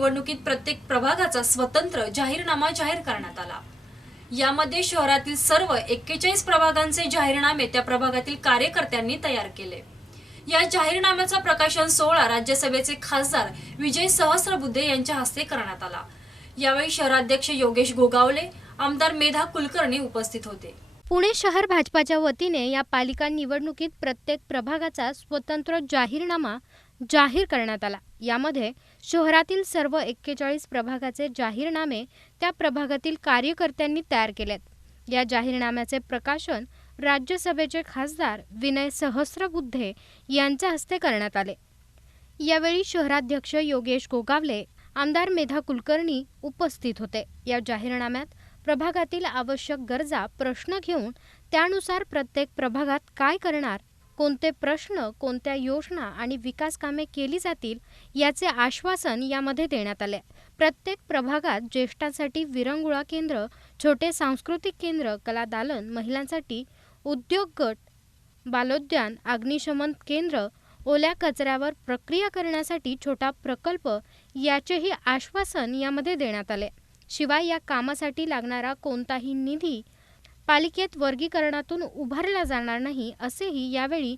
निवडणुकीत प्रत्येक प्रभागाचा स्वतंत्र जाहीरनामा जाहीर करण्यात आला। यामध्ये शहरातील सर्व 41 प्रभागांचे जाहीरनामे त्या प्रभागातील कार्यकर्त्यांनी तयार केले। या जाहीरनाम्याचा प्रकाशन सोहळा राज्यसभेचे खासदार विजय सहस्त्रबुद्धे यांच्या हस्ते करण्यात आला। यावेळी शहराध्यक्ष योगेश गोगावले, आमदार मेधा कुलकर्णी उपस्थित होते। पुणे शहर भाजपाच्या वतीने या पालिका निवडणुकीत प्रत्येक प्रभागाचा स्वतंत्र जाहीरनामा जाहीर करण्यात आला। यामध्ये शहरातील सर्व 41 प्रभागाचे जाहीरनामे त्या प्रभागातील कार्यकर्त्यांनी तयार केलेत। या जाहीरनाम्याचे प्रकाशन राज्यसभेचे खासदार विजय सहस्त्रबुद्धे यांच्या हस्ते करण्यात आले। यावेळी शहराध्यक्ष योगेश गोगावले, आमदार मेधा कुलकर्णी उपस्थित होते। या जाहीरनाम्यात प्रभागातील आवश्यक गरजा प्रश्न घेऊन त्यानुसार प्रत्येक प्रभागात काय करणार, कोणते प्रश्न, कोणत्या योजना आणि विकास कामे केली जातील याचे आश्वासन यामध्ये देण्यात आले। प्रत्येक प्रभागात ज्येष्ठांसाठी विरंगुळा केंद्र, छोटे सांस्कृतिक केंद्र, कला दालन, महिलांसाठी उद्योग गट, बालोद्यान, अग्निशमन केंद्र, ओल्या कचऱ्यावर प्रक्रिया करण्यासाठी छोटा प्रकल्प याचेही आश्वासन यामध्ये देण्यात आले। शिवाय या कामासाठी लागणारा कोणताही निधी पालिकेत वर्गीकरणातून उभारला जाणार नाही असेही यावेळी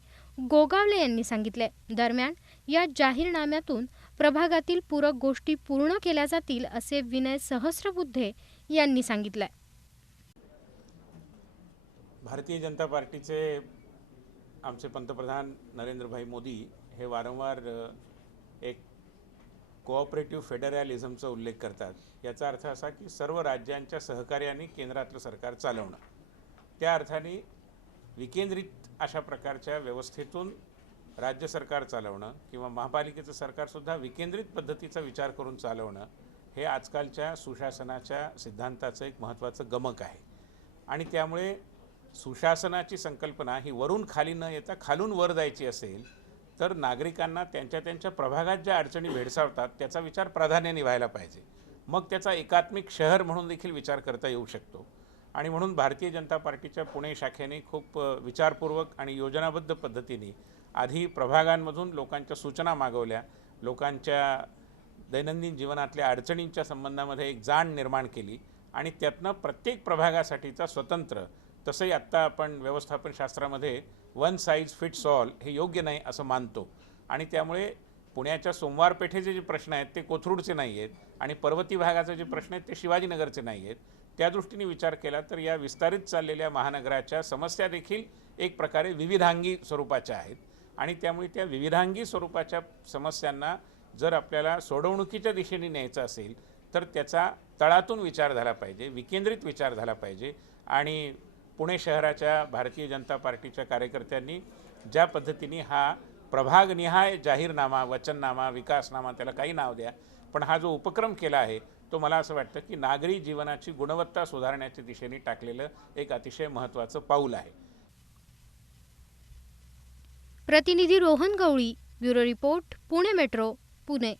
गोगावले यांनी सांगितले। दरम्यान या जाहीरनाम्यातून प्रभागातील पूरक गोष्टी पूर्ण केल्या जातील असे विजय सहस्त्रबुद्धे यांनी सांगितले। भारतीय जनता पार्टीचे आमचे पंतप्रधान नरेंद्रभाई मोदी हे वारंवार एक कोऑपरेटिव्ह फेडरलिझमचा उल्लेख करतात। याचा अर्थ असा की सर्व राज्यांच्या सहकार्याने केंद्रातलं सरकार चालवणं, त्या अर्थाने विकेंद्रित अशा प्रकारच्या व्यवस्थेतून राज्य सरकार चालवणं किंवा महापालिकेचं सरकारसुद्धा विकेंद्रित पद्धतीचा विचार करून चालवणं हे आजकालच्या सुशासनाच्या सिद्धांताचं एक महत्त्वाचं गमक आहे। आणि त्यामुळे सुशासनाची संकल्पना ही वरून खाली न येता खालून वर जायची असेल तर नागरिकांना त्यांच्या प्रभागात ज्या अडचणी भेडसावतात त्याचा विचार प्राधान्याने व्हायला पाहिजे। मग त्याचा एकात्मिक शहर म्हणून देखील विचार करता येऊ शकतो। आणि म्हणून भारतीय जनता पार्टीच्या पुणे शाखेने खूप विचारपूर्वक आणि योजनाबद्ध पद्धतीने आधी प्रभागांमधून लोकांच्या सूचना मागवल्या, लोकांच्या दैनंदिन जीवनातल्या अडचणींच्या संबंधामध्ये एक जाण निर्माण केली आणि त्यातनं प्रत्येक प्रभागासाठीचा स्वतंत्र, तसंही आत्ता आपण व्यवस्थापन शास्त्रामध्ये वन साईज फिट्स ऑल हे योग्य नाही असं मानतो। आणि त्यामुळे पुण्याच्या सोमवार पेठेचे जे प्रश्न आहेत ते कोथरूडचे नाही आहेत आणि पर्वती भागाचे जे प्रश्न आहेत ते शिवाजीनगरचे नाही आहेत। त्या दृष्टीने विचार केला तर या विस्तारित चाललेल्या महानगराच्या समस्या देखील एक प्रकारे विविधांगी स्वरूपाच्या आहेत आणि त्यामुळे त्या विविधांगी स्वरूपाच्या समस्यांना जर आपल्याला सोडवणुकीच्या दिशेने न्यायचं असेल तर त्याचा तळातून विचार झाला पाहिजे, विकेंद्रित विचार झाला पाहिजे। आणि पुणे शहराच्या भारतीय जनता पार्टीच्या कार्यकर्त्यांनी ज्या पद्धतीने हा प्रभागनिहाय जाहीरनामा, वचननामा, विकासनामा, त्याला काही नाव द्या, पण हा जो उपक्रम केला आहे तो मला असं वाटतं की नागरी जीवनाची गुणवत्ता सुधारण्याच्या दिशेने टाकलेलं एक अतिशय महत्त्वाचं पाऊल आहे। प्रतिनिधी Rohan Gawali, bureau report, Pune metro, Pune.